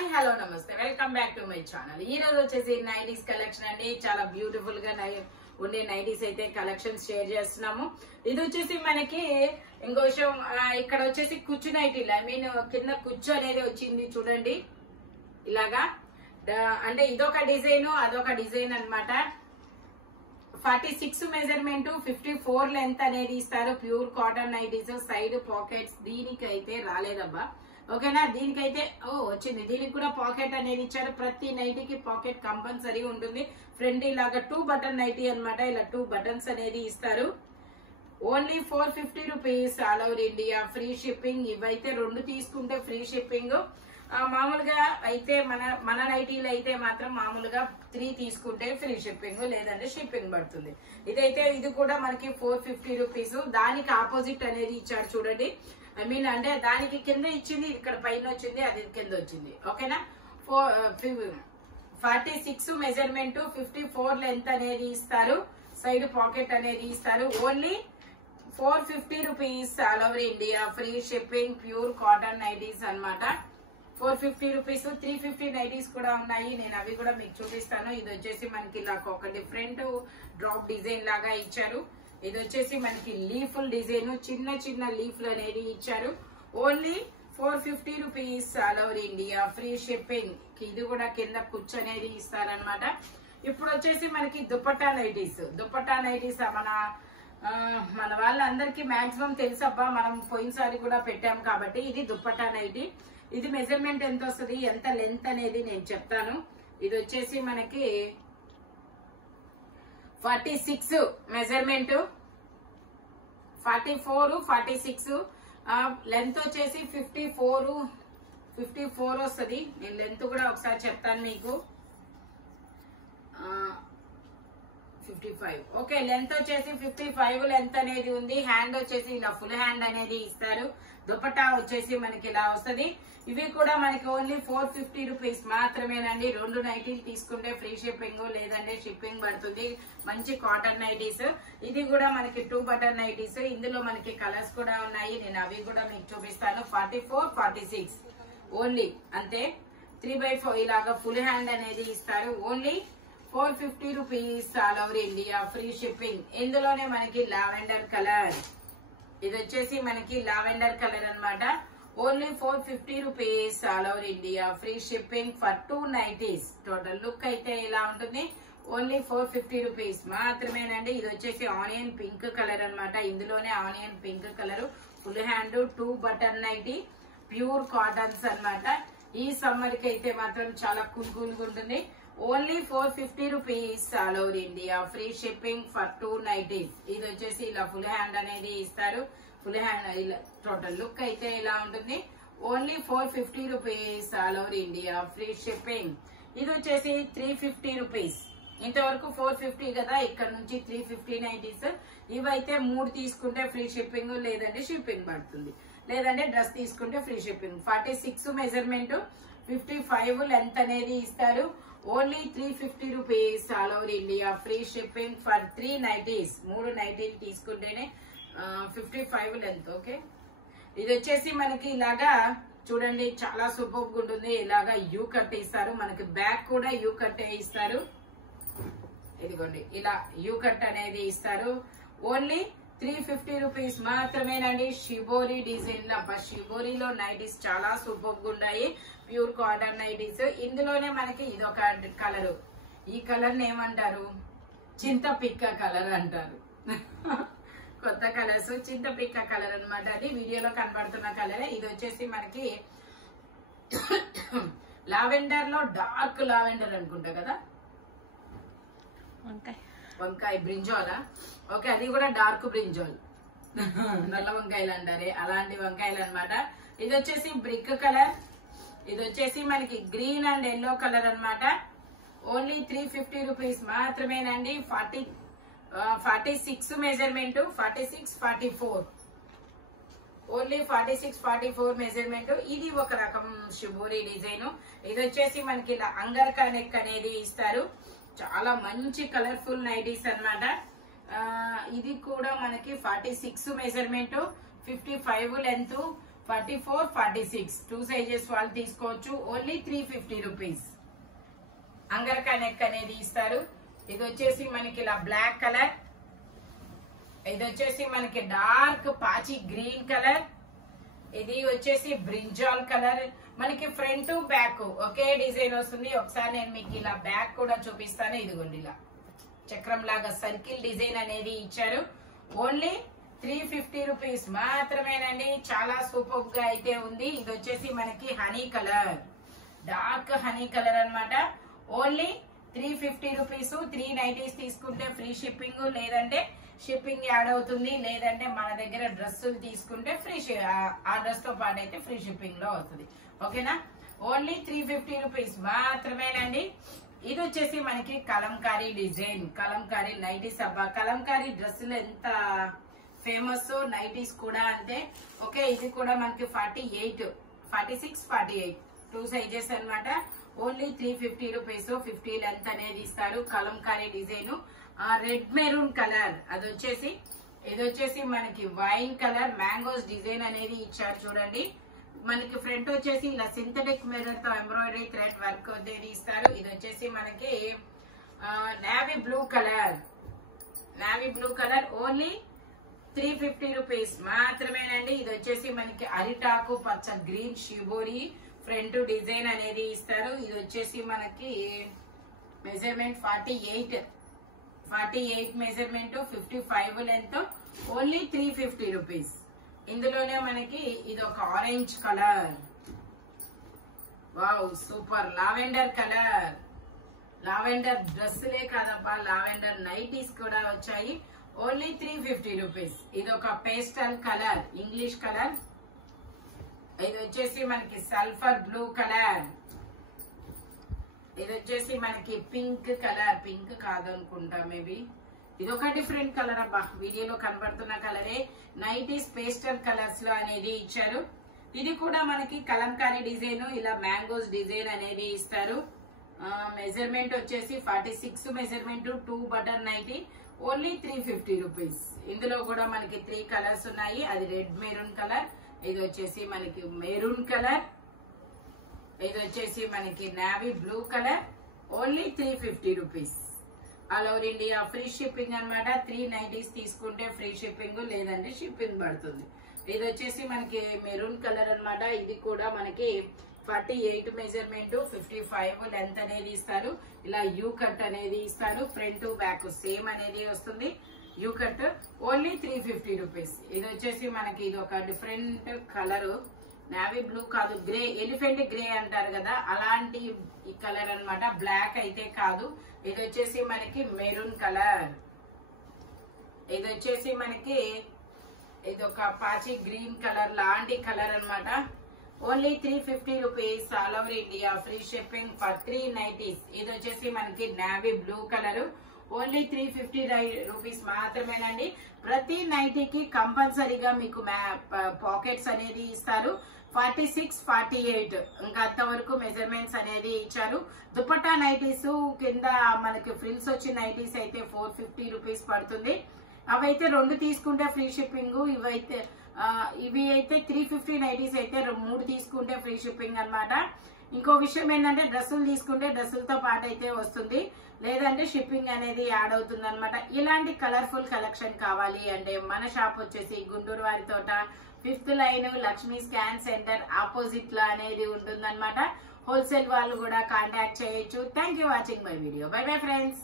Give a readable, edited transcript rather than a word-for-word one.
Hi hello నమస్తే welcome back to my channel. ఈ రోజు వచ్చేసి నైటీస్ కలెక్షన్ అండి. చాలా బ్యూటిఫుల్ గా ఉండే నైటీస్ అయితే కలెక్షన్ షేర్ చేస్తున్నాము. ఇది వచ్చేసి మనకి ఇంకో విషయం, ఇక్కడ వచ్చేసి కుచ్చు నైటీలు, ఐ మీన్ కింద కుచ్చు అనేది వచ్చింది చూడండి ఇలాగా. అంటే ఇదొక డిజైన్ అదొక డిజైన్ అన్నమాట. 46 మెజర్మెంట్ 54 లెంత్ అనేది ఇస్తారు. Pure cotton nighties, side pockets దీనికి అయితే రాలేదబ్బా, ఓకేనా. దీనికైతే వచ్చింది, దీనికి కూడా పాకెట్ అనేది ఇచ్చారు. ప్రతి నైటీకి పాకెట్ కంపల్సరీ ఉంటుంది. ఫ్రంట్ ఇలాగా 2 బటన్ నైటీ అన్నమాట. ఇలా 2 బటన్స్ అనేది ఇస్తారు. Only 450 rupees, all over India, free shipping. ఇవైతే 2 తీసుకుంటే ఫ్రీ షిప్పింగ్. మామూలుగా అయితే మన నైటీలు అయితే మాత్రం మామూలుగా 3 తీసుకుంటే ఫ్రీ షిప్పింగ్, లేదంటే షిప్పింగ్ పడుతుంది. ఇది కూడా మనకి 450 రూపీస్. దానికి ఆపోజిట్ అనేది ఇచ్చాడు చూడండి. ఐ మీన్ అంటే దానికి కింద ఇచ్చింది, ఇక్కడ పైన వచ్చింది, అది కింద వచ్చింది, ఓకేనా. 46 మెజర్మెంట్ 54 లెంత్ అనేది ఇస్తారు. సైడ్ పాకెట్ అనేది ఇస్తారు. Only 450 rupees, all over India, free shipping. Pure cotton nighties అన్నమాట. 450 రూపీస్. 350 నైటీస్ కూడా ఉన్నాయి, నేను అవి కూడా మీకు చూపిస్తాను. ఇది వచ్చేసి మనకి ఇలా ఒక డిఫరెంట్ డ్రాప్ డిజైన్ లాగా ఇచ్చారు. ఇది వచ్చేసి మనకి లీఫుల్ డిజైన్, చిన్న చిన్న లీఫ్లు అనేది ఇచ్చారు. Only 450 rupees, all over India, free shipping. ఇది కూడా కింద కుచ్చు అనేది ఇస్తారనమాట. ఇప్పుడు వచ్చేసి మనకి దుపట్టా నైటీస్. దుపట్టా నైటీస్ మన వాళ్ళందరికీ మాక్సిమం తెలుసబ్బా, మనం పోయినసారి కూడా పెట్టాం కాబట్టి. ఇది దుపట్టా నైటీ. ఇది మెజర్మెంట్ ఎంత వస్తుంది, ఎంత లెంత్ అనేది నేను చెప్తాను. ఇది వచ్చేసి మనకి 46 మెజర్మెంట్, 44, 46 లెంత్ వచ్చేసి 54 వస్తుంది. నేను లెంత్ కూడా ఒకసారి చెప్తాను మీకు. 55, ఓకే. లెంత్ వచ్చేసి 55 లెంత్ అనేది ఉంది. హ్యాండ్ వచ్చేసి ఇలా ఫుల్ హ్యాండ్ అనేది ఇస్తారు. దుపట్టా వచ్చేసి మనకి ఇలా వస్తుంది. ఇవి కూడా మనకి ఓన్లీ 450 రూపీస్ మాత్రమేనండి. 2 నైటీలు తీసుకుంటే ఫ్రీ షిప్పింగ్, లేదంటే షిప్పింగ్ పడుతుంది. మంచి కాటన్ నైటీస్. ఇది కూడా మనకి 2 బటన్ నైటీస్. ఇందులో మనకి కలర్స్ కూడా ఉన్నాయి, నేను అవి కూడా మీకు చూపిస్తాను. 44, 46 ఓన్లీ, అంతే. 3/4 ఇలాగా ఫుల్ హ్యాండ్ అనేది ఇస్తారు. Only 450 rupees, all over India, free shipping. ఇందులోనే మనకి లావెండర్ కలర్, ఇది వచ్చేసి మనకి లావెండర్ కలర్ అన్నమాట. Only 450 rupees, all over India, free shipping for 2 nighties. Total look అయితే ఇలా ఉంటుంది. ఓన్లీ 450 రూపీస్ మాత్రమేనండి. ఇది వచ్చేసి ఆనియన్ పింక్ కలర్ అన్నమాట. ఇందులోనే onion pink colour, full hand, 2 button nighty, pure cottons అన్నమాట. ఈ సమ్మర్ కి అయితే మాత్రం చాలా కూల్ గా ఉంటుంది. Only 450 rupees, all over India, free shipping for 2 nighties. ఇది వచ్చేసి ఇలా ఫుల్ హ్యాండ్ అనేది ఇస్తారు. ఫుల్ హ్యాండ్ ఇలా టోటల్ లుక్ అయితే ఇలా ఉంటుంది. Only 450 rupees, all over India, free shipping. ఇది వచ్చేసి 350 రూపీస్. ఇంతవరకు 450 కదా, ఇక్కడ నుంచి 350 నైటీస్. ఇవైతే 3 తీసుకుంటే ఫ్రీ షిప్పింగ్, లేదంటే షిప్పింగ్ పడుతుంది, లేదంటే డ్రెస్ తీసుకుంటే ఫ్రీ షిప్పింగ్. 46 మెజర్మెంట్ 55 లెంత్ అనేది ఇస్తారు. Only 350 rupees, all over India, free shipping for 3 nighties. 3 నైటీలు తీసుకుంటేనే 55 లెంత్, ఓకే. ఇది వచ్చేసి మనకి ఇలాగా చూడండి, చాలా సూపర్ గా ఉంటుంది. ఇలాగా యూ కట్ ఇస్తారు. మనకి బ్యాక్ కూడా యూ కట్ ఇస్తారు. ఇదిగోండి, ఇలా యూ కట్ అనేది ఇస్తారు. ఓన్లీ 350 రూపీస్ మాత్రమేనండి. షిబోరి డిజైన్, షిబోరిలో నైటీస్ చాలా సూపర్ గా ఉన్నాయి. Pure cotton nighties. ఇందులోనే మనకి ఇదొక కలర్. ఈ కలర్ ఏమంటారు, చింతపిక్క కలర్ అంటారు. కొత్త కలర్స్, చింతపిక్క కలర్ అన్నమాట. అది వీడియోలో కనబడుతున్న కలర్. ఇది వచ్చేసి మనకి లావెండర్ లో డార్క్ లావెండర్ అనుకుంటా కదా, వంకాయ బ్రింజాలా, ఓకే. అది కూడా డార్క్ బ్రింజాల్, నల్ల వంకాయలు అంటారే అలాంటి వంకాయలు అన్నమాట. ఇది వచ్చేసి బ్రిక్ కలర్. ఇది వచ్చేసి మనకి గ్రీన్ అండ్ ఎల్లో కలర్ అన్నమాట. ఓన్లీ 350 రూపీస్ మాత్రమేనండి. 46 మెజర్మెంట్ 46, 44 ఓన్లీ 46, 44 మెజర్మెంట్. ఇది ఒక రకం షిబోరి డిజైన్. ఇది వచ్చేసి మనకి ఇలా అంగర్కా నెక్ అనేది ఇస్తారు. చాలా మంచి కలర్ఫుల్ నైటీస్ అన్నమాట. ఇది కూడా మనకి 46 మెజర్మెంట్, 55 లెంత్, 44, 46 2 సైజెస్ వాళ్ళు తీసుకోవచ్చు. Only 350 rupees. అంగరకా నెక్ అనేది ఇస్తారు. ఇది వచ్చేసి మనకి ఇలా బ్లాక్ కలర్, ఇది వచ్చేసి మనకి డార్క్ పాచి గ్రీన్ కలర్, ఇది వచ్చేసి బ్రింజాల్ కలర్. మనకి ఫ్రంట్ బ్యాక్ ఒకే డిజైన్ వస్తుంది. ఒకసారి నేను మీకు ఇలా బ్యాక్ కూడా చూపిస్తాను. ఇదిగోండి ఇలా చక్రం లాగా సర్కిల్ డిజైన్ అనేది ఇచ్చారు. ఓన్లీ 350 రూపీస్ మాత్రమేనండి. చాలా సూపర్ గా అయితే ఉంది. ఇది వచ్చేసి మనకి honey colour, dark honey colour అన్నమాట. Only 350 rupees. 3 నైటీస్ తీసుకుంటే ఫ్రీ షిప్పింగ్, లేదంటే షిప్పింగ్ యాడ్ అవుతుంది, లేదంటే మన దగ్గర డ్రెస్సులు తీసుకుంటే ఫ్రీ, ఆ డ్రెస్ తో పాటు అయితే ఫ్రీ షిప్పింగ్ లో అవుతుంది. ఓకేనా? ఓన్లీ 350 రూపీస్ మాత్రమేనండి. ఇది వచ్చేసి మనకి కలంకారీ డిజైన్, కలంకారీ నైటీస్. అబ్బా, కలంకారీ డ్రెస్సులు ఎంత ఫేమస్, నైటీస్ కూడా అంతే. ఓకే, ఇది కూడా మనకి 48, 46, 48 2 సైజెస్ అన్నమాట. Only 350 rupees. 50 లెంత్ అనేది ఇస్తారు. Kalamkari design, red maroon colour. అది వచ్చేసి ఇది వచ్చేసి మనకి వైన్ కలర్ మ్యాంగోస్ డిజైన్ అనేది ఇచ్చారు. చూడండి, మనకి ఫ్రంట్ వచ్చేసి ఇలా సింథటిక్ మిర్రర్ తో ఎంబ్రాయిడరీ థ్రెడ్ వర్క్ అనేది ఇస్తారు. ఇది వచ్చేసి మనకి navy blue colour, navy blue colour. Only 350 rupees మాత్రమేనండి. ఇది వచ్చేసి మనకి అరిటాకు పచ్చ గ్రీన్ షిబోరి ఫ్రంట్ డిజైన్ అనేది ఇస్తారు. ఇది వచ్చేసి మనకి measurement 48 measurement, 55 length. Only 350 rupees. ఇందులోనే మనకి ఇది ఒక orange colour. Wow, super. Lavender colour, lavender డ్రెస్సులే కాదబ్బా, లావెండర్ నైటీస్ కూడా వచ్చాయి. Only 350 rupees. ఇది ఒక పేస్టల్ కలర్, ఇంగ్లీష్ కలర్. ఇది వచ్చేసి మనకి సల్ఫర్ బ్లూ కలర్. ఇది వచ్చేసి మనకి పింక్ కలర్, పింక్ కాదనుకుంటా మేబీ. ఇది ఒక డిఫరెంట్ కలర్ అబ్బా, వీడియోలో కనబడుతున్న కలరే. నైటీస్ పేస్టల్ కలర్స్ లో అనేది ఇచ్చారు. ఇది కూడా మనకి కలంకారీ డిజైన్, ఇలా మ్యాంగోస్ డిజైన్ అనేది ఇస్తారు. మెజర్మెంట్ వచ్చేసి 46 measurement, 2 button nighty. Only 350 rupees. ఇందులో కూడా మనకి 3 కలర్స్ ఉన్నాయి. అది రెడ్ మెరూన్ కలర్, ఇది వచ్చేసి మనకి మెరూన్ కలర్, ఇది వచ్చేసి మనకి navy blue colour. Only 350 rupees. All over India free shipping అన్నమాట. 3 నైటీస్ తీసుకుంటే ఫ్రీ షిప్పింగ్, లేదంటే షిప్పింగ్ పడుతుంది. ఇది వచ్చేసి మనకి మెరూన్ కలర్ అన్నమాట. ఇది కూడా మనకి 48 మెజర్మెంట్, 55 లెంత్ అనేది ఇస్తారు. ఇలా యూ కట్ అనేది ఇస్తారు. ఫ్రంట్ బ్యాక్ సేమ్ అనేది వస్తుంది. You cut. Only 350 rupees. ఇది వచ్చేసి మనకి ఇది ఒక డిఫరెంట్ కలర్, నేవీ బ్లూ కాదు, గ్రే, ఎలిఫెంట్ గ్రే అంటారు కదా, అలాంటి ఈ కలర్ అన్నమాట. బ్లాక్ అయితే కాదు. ఇది వచ్చేసి మనకి మెరూన్ కలర్. ఇది వచ్చేసి మనకి ఇది ఒక పాచి గ్రీన్ కలర్ లాంటి కలర్ అన్నమాట. Only 350 rupees. All over India free shipping for 3 nighties. ఇది వచ్చేసి మనకి navy blue colour. Only 350 rupees మాత్రమేనండి. ప్రతి నైటీకి కంపల్సరీగా మీకు పాకెట్స్ అనేది ఇస్తారు. 46, 48 ఇంకా అంతవరకు మెజర్మెంట్స్ అనేది ఇచ్చారు. దుపట్టా నైటీస్ కింద మనకి ఫ్రిల్స్ వచ్చిన నైటీస్ అయితే 450 రూపీస్ పడుతుంది. అవైతే 2 తీసుకుంటే ఫ్రీ షిప్పింగ్. ఇవి అయితే 350 నైటీస్ అయితే 3 తీసుకుంటే ఫ్రీ షిప్పింగ్ అన్నమాట. ఇంకో విషయం ఏంటంటే డ్రెస్సులు తీసుకుంటే డ్రెస్సులతో పాటు అయితే వస్తుంది, లేదంటే షిప్పింగ్ అనేది యాడ్ అవుతుంది అనమాట. ఇలాంటి కలర్ఫుల్ కలెక్షన్ కావాలి అంటే మన షాప్ వచ్చేసి గుంటూరు వారి తోట 5th line Lakshmi scan centre opposite లో అనేది ఉంటుందన్నమాట. హోల్సేల్ వాళ్ళు కూడా కాంటాక్ట్ చేయొచ్చు. Thank you watching my video. By bye friends.